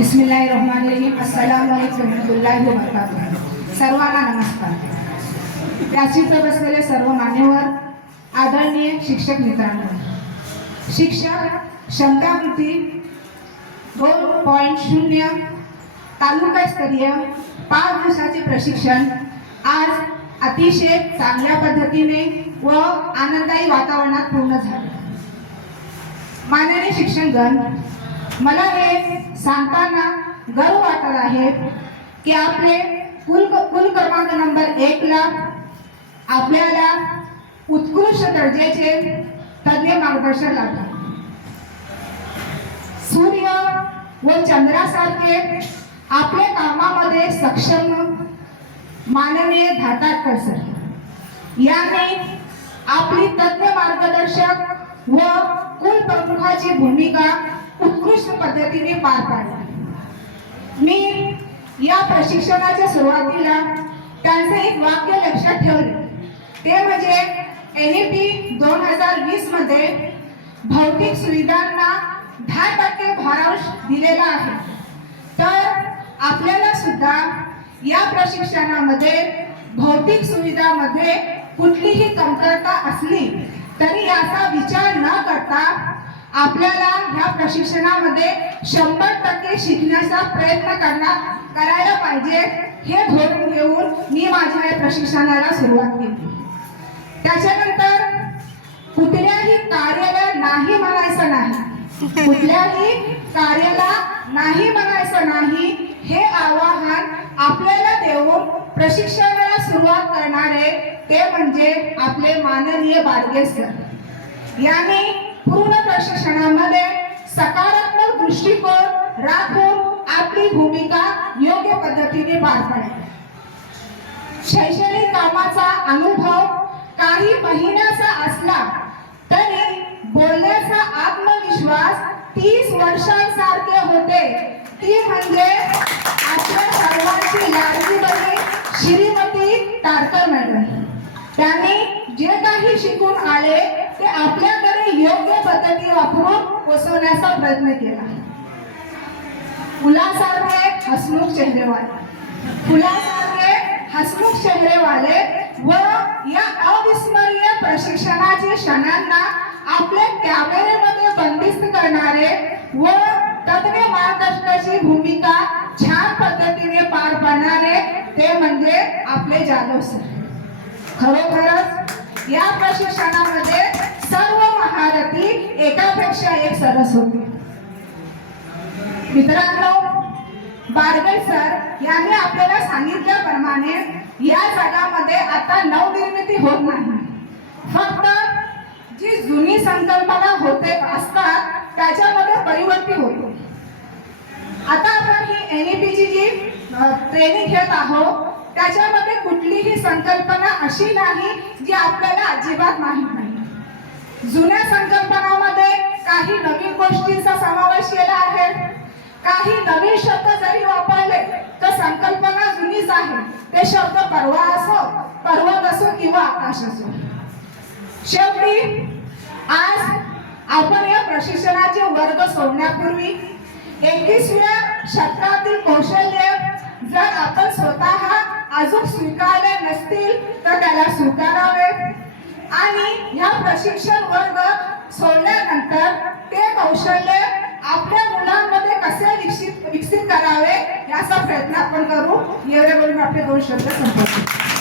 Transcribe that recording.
बिस्मिल्लाहिर्रहमानिर्रहीम. अस्सलामु अलैकुम वरहमतुल्लाहि वबरकातुहू. सर्वांना नमस्कार. व्यासपीठावर बसलेले सर्व मान्यवर, आदरणीय शिक्षक मित्रांनो, शिक्षक क्षमतावृत्ती 2.0 तालुकास्तरीय 5 दिवसाचे प्रशिक्षण आज अतिशय चांगल्या पद्धतीने व आनंददायी वातावरणात पूर्ण झाले. माननीय शिक्षकगण, मला हे सांगताना गर्व वाटत आहे की आपले कुल क्रमांक नंबर 1 ला आपल्याला उत्कृष्ट दर्जाचे तज्ञ मार्गदर्शन लाभतात. सूर्य व चंद्रासारखे आपल्या कामामध्ये सक्षम माननीय धाटाटकर सर यांनी आपली तज्ञ मार्गदर्शक व कुल प्रमुखाची भूमिका उत्कृष्ट पद्धतीने पार पाडली. मी या प्रशिक्षणाच्या सुरुवातीला त्यांचे एक वाक्य लक्षात ठेवले, ते म्हणजे NEP 2020 मध्ये भौतिक सुविधांना 10% भारांश दिलेला आहे. तर आपल्याला सुद्धा या प्रशिक्षणामध्ये भौतिक सुविधामध्ये कुठलीही कमतरता असली तरी याचा विचार न करता आपल्याला ह्या प्रशिक्षणामध्ये 100% शिकण्याचा प्रयत्न करायला पाहिजे, हे धोरण घेऊन मी माझ्या या प्रशिक्षणाला सुरुवात केली. त्याच्यानंतर कुठल्याही कार्याला नाही म्हणायचं नाही, कुठल्याही कार्याला नाही म्हणायचं नाही, हे आवाहन आपल्याला देऊन प्रशिक्षणाला सुरुवात करणारे ते म्हणजे आपले माननीय बाडगे सर यांनी पूर्ण प्रशिक्षणामध्ये सकारात्मक दृष्टिकोन राखून आपली भूमिका योग्य पद्धतीने पार पाडली. शैक्षणिक कामाचा अनुभव काही महिन्याचा असला तरी बोलण्याचा आत्मविश्वास 30 वर्षांसारखे होते. ती म्हणजे आपल्या सर्वांची लाडकी बहीण श्रीमती तारकर मॅडम. त्यांनी जे काही शिकून आले ते आपल्याकडे योग्य पद्धती वापरून पोचवण्याचा प्रयत्न केला. फुलासारखे हसमुख चेहरेवाले व या अविस्मरणीय प्रशिक्षणाच्या क्षणांना आपल्या कॅमेऱ्यामध्ये बंदिस्त करणारे व तज्ञ मार्गदर्शकाची भूमिका छान पद्धतीने पार पाडणारे ते म्हणजे आपले जाधव सर. खरोखरच या प्रशिक्षणामध्ये सर्व महारथी एकापेक्षा एक सरस होते. मित्रांनो, बाडगे सर यांनी आपल्याला सांगितल्याप्रमाणे या जगामध्ये आता नवनिर्मिती होत नाही, फक्त जी जुनी संकल्पना होते असतात त्याच्यामध्ये परिवर्तन होतो. आता आपण ही NEP ची जी ट्रेनिंग घेत आहोत त्याच्यामध्ये कुठलीही संकल्पना अशी नाही जी आपल्याला अजिबात माहीत नाही. जुन्या संकल्पनामध्ये काही नवीन गोष्टींचा समावेश केला आहे, काही नवीन शब्द जरी वापरले तर संकल्पना जुनीच आहे. ते शब्द परवा असो, पर्वत असो किंवा आकाश असो. शेवटी आज आपण या प्रशिक्षणाचे वर्ग सोडण्यापूर्वी 21व्या शतकातील कौशल्य जर आपण स्वतः अजून स्वीकारले नसतील तर त्याला स्वीकारावे आणि ह्या प्रशिक्षण वर्ग सोडल्यानंतर ते कौशल्य आपल्या मुलांमध्ये कसे विकसित करावे याचा प्रयत्न आपण करू. एवढे बोलून आपले 2 शब्द संपवतो.